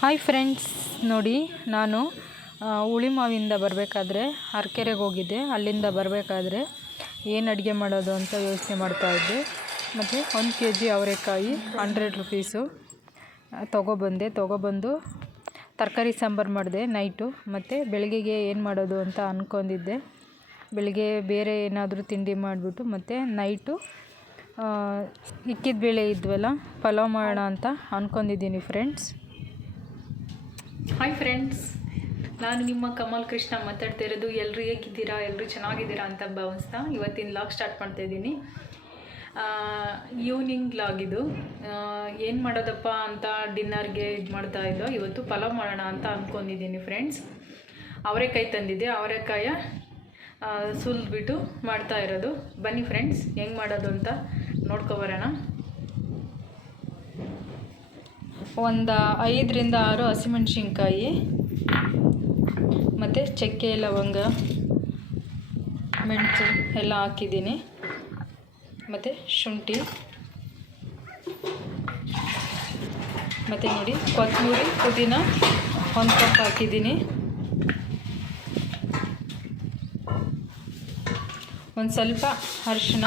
Hi friends, ನೋಡಿ ನಾನು ಹುಳಿಮಾವಿಂದ ಬರಬೇಕಾದ್ರೆ ಅರಕೆರೆಗೆ ಹೋಗಿದ್ದೆ. ಅಲ್ಲಿಂದ ಬರಬೇಕಾದ್ರೆ ಏನು ಅಡುಗೆ ಮಾಡೋದು ಅಂತ ಯೋಚನೆ ಮಾಡ್ತಾಯಿದ್ದೆ. ಮತ್ತು 1 kg ಅವರೆಕಾಯಿ 100 ರೂಪೀಸು ತೊಗೊಬಂದು ತರಕಾರಿ ಸಾಂಬಾರು ಮಾಡಿದೆ ನೈಟು. ಮತ್ತು ಬೆಳಗ್ಗೆಗೆ ಏನು ಮಾಡೋದು ಅಂತ ಅಂದ್ಕೊಂಡಿದ್ದೆ. ಬೆಳಗ್ಗೆ ಬೇರೆ ಏನಾದರೂ ತಿಂಡಿ ಮಾಡಿಬಿಟ್ಟು ಮತ್ತು ನೈಟು ಇಕ್ಕಿದ ಬೇಳೆ ಇದ್ವಲ್ಲ, ಪಲಾವ್ ಮಾಡೋಣ ಅಂತ ಅಂದ್ಕೊಂಡಿದ್ದೀನಿ ಫ್ರೆಂಡ್ಸ್. ಹಾಯ್ ಫ್ರೆಂಡ್ಸ್, ನಾನು ನಿಮ್ಮ ಕಮಲ್ ಕೃಷ್ಣ ಮಾತಾಡ್ತಾ ಇರೋದು. ಎಲ್ಲರೂ ಹೇಗಿದ್ದೀರಾ? ಎಲ್ಲರೂ ಚೆನ್ನಾಗಿದ್ದೀರಾ ಅಂತ ಭಾವಿಸ್ತಾ ಇವತ್ತಿನ ಲಾಗ್ ಸ್ಟಾರ್ಟ್ ಮಾಡ್ತಾಯಿದ್ದೀನಿ. ಈವ್ನಿಂಗ್ ಲಾಗ್ ಇದು. ಏನು ಮಾಡೋದಪ್ಪ ಅಂತ ಡಿನ್ನರ್ಗೆ ಇದು ಮಾಡ್ತಾಯಿದ್ದೋ. ಇವತ್ತು ಪಲಾವ್ ಮಾಡೋಣ ಅಂತ ಅಂದ್ಕೊಂಡಿದ್ದೀನಿ ಫ್ರೆಂಡ್ಸ್. ಅವರೆಕಾಯಿ ತಂದಿದ್ದೆ, ಅವರೆಕಾಯ ಸುಲಿದ್ಬಿಟ್ಟು ಮಾಡ್ತಾ ಇರೋದು. ಬನ್ನಿ ಫ್ರೆಂಡ್ಸ್, ಹೆಂಗೆ ಮಾಡೋದು ಅಂತ ನೋಡ್ಕೊಬರೋಣ. ಒಂದು 5 ರಿಂದ 6 ಹಸಿಮೆಣ್ಸಿನ್ಕಾಯಿ ಮತ್ತು ಚಕ್ಕೆ, ಲವಂಗ, ಮೆಣಸು ಎಲ್ಲ ಹಾಕಿದ್ದೀನಿ. ಮತ್ತು ಶುಂಠಿ, ಮತ್ತು ನೋಡಿ ಕೊತ್ತಂಬರಿ, ಪುದೀನ 1 ಕಪ್ ಹಾಕಿದ್ದೀನಿ. ಒಂದು ಸ್ವಲ್ಪ ಅರಿಶಿನ,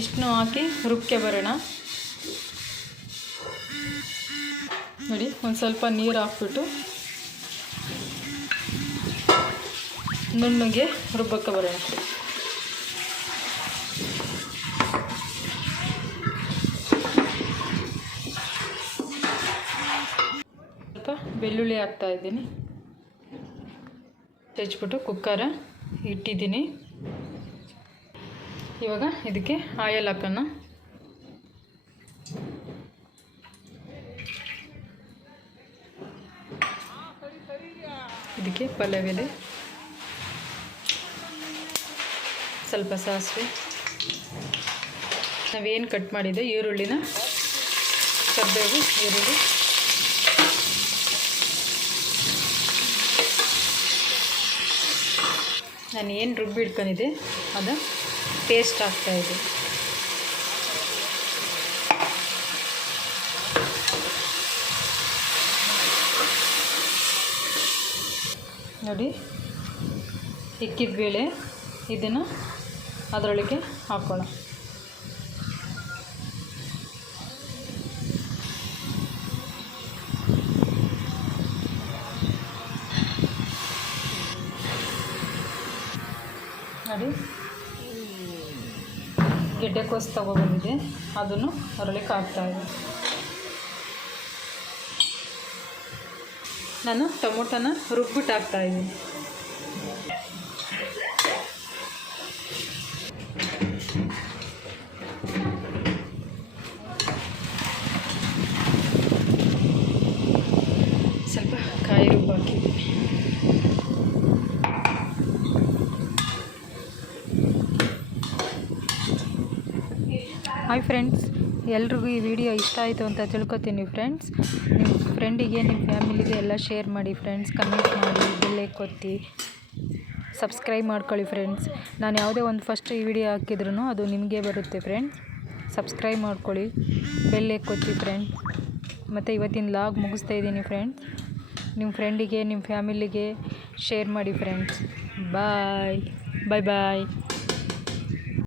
ಇಷ್ಟನ್ನು ಹಾಕಿ ರುಬ್ಕೆ ಬರೋಣ. ನೋಡಿ, ಒಂದು ಸ್ವಲ್ಪ ನೀರು ಹಾಕ್ಬಿಟ್ಟು ನುಣ್ಣಗೆ ರುಬ್ಬಕ್ಕೆ ಬರೋಣ. ಸ್ವಲ್ಪ ಬೆಳ್ಳುಳ್ಳಿ ಹಾಕ್ತಾಯಿದ್ದೀನಿ. ಹೆಚ್ಚಿಬಿಟ್ಟು ಕುಕ್ಕರ ಇಟ್ಟಿದ್ದೀನಿ. ಇವಾಗ ಇದಕ್ಕೆ ಆಯಿಲ್ ಹಾಕೋಣ. ಇದಕ್ಕೆ ಪಲಾವ್ ಎಲೆ, ಸ್ವಲ್ಪ ಸಾಸಿವೆ, ನಾವೇನು ಕಟ್ ಮಾಡಿದೆ ಈರುಳ್ಳಿನ, ಕರಿಬೇವು, ಈರುಳ್ಳಿ, ನಾನು ಏನು ರುಬ್ಬಿಡ್ಕೊಂಡಿದ್ದೆ ಅದು ಪೇಸ್ಟ್ ಹಾಕ್ತಾಯಿದ್ದೆ. ನೋಡಿ, ಇಕ್ಕಿದ ಬೇಳೆ ಇದನ್ನು ಅದರೊಳಗೆ ಹಾಕೋಣ. ನೋಡಿ, ಗೆಡ್ಡೆಕೋಸು ತೊಗೊಬಂದಿದೆ, ಅದನ್ನು ಅದರೊಳಗೆ ಹಾಕ್ತಾಯಿದ್ದೆ. ನಾನು ಟೊಮೊಟೊನ ರುಬ್ಬಿಟ್ಟು ಹಾಕ್ತಾಯಿದ್ದೀನಿ. ಸ್ವಲ್ಪ ಕಾಯಿ ರುಬ್ಬು ಹಾಕಿದ್ದೀನಿ. ಹಾಯ್ ಫ್ರೆಂಡ್ಸ್, ಎಲ್ರಿಗೂ ಈ ವಿಡಿಯೋ ಇಷ್ಟ ಆಯಿತು ಅಂತ ತಿಳ್ಕೊತೀನಿ ಫ್ರೆಂಡ್ಸ್. ನಿಮ್ಮ ಫ್ರೆಂಡಿಗೆ, ನಿಮ್ಮ ಫ್ಯಾಮಿಲಿಗೆ ಎಲ್ಲ ಶೇರ್ ಮಾಡಿ ಫ್ರೆಂಡ್ಸ್. ಕಮೆಂಟ್ ಮಾಡಿ, ಬೆಲ್ ಕೊತ್ತಿ, ಸಬ್ಸ್ಕ್ರೈಬ್ ಮಾಡ್ಕೊಳ್ಳಿ ಫ್ರೆಂಡ್ಸ್. ನಾನು ಯಾವುದೇ ಒಂದು ಫಸ್ಟ್ ಈ ವಿಡಿಯೋ ಹಾಕಿದ್ರೂ ಅದು ನಿಮಗೆ ಬರುತ್ತೆ ಫ್ರೆಂಡ್ಸ್. ಸಬ್ಸ್ಕ್ರೈಬ್ ಮಾಡ್ಕೊಳ್ಳಿ, ಬೆಲ್ ಕೊತ್ತಿ ಫ್ರೆಂಡ್. ಮತ್ತು ಇವತ್ತಿನ ಲಾಗ್ ಮುಗಿಸ್ತಾ ಇದ್ದೀನಿ ಫ್ರೆಂಡ್ಸ್. ನಿಮ್ಮ ಫ್ರೆಂಡಿಗೆ, ನಿಮ್ಮ ಫ್ಯಾಮಿಲಿಗೆ ಶೇರ್ ಮಾಡಿ ಫ್ರೆಂಡ್ಸ್. ಬಾಯ್ ಬಾಯ್.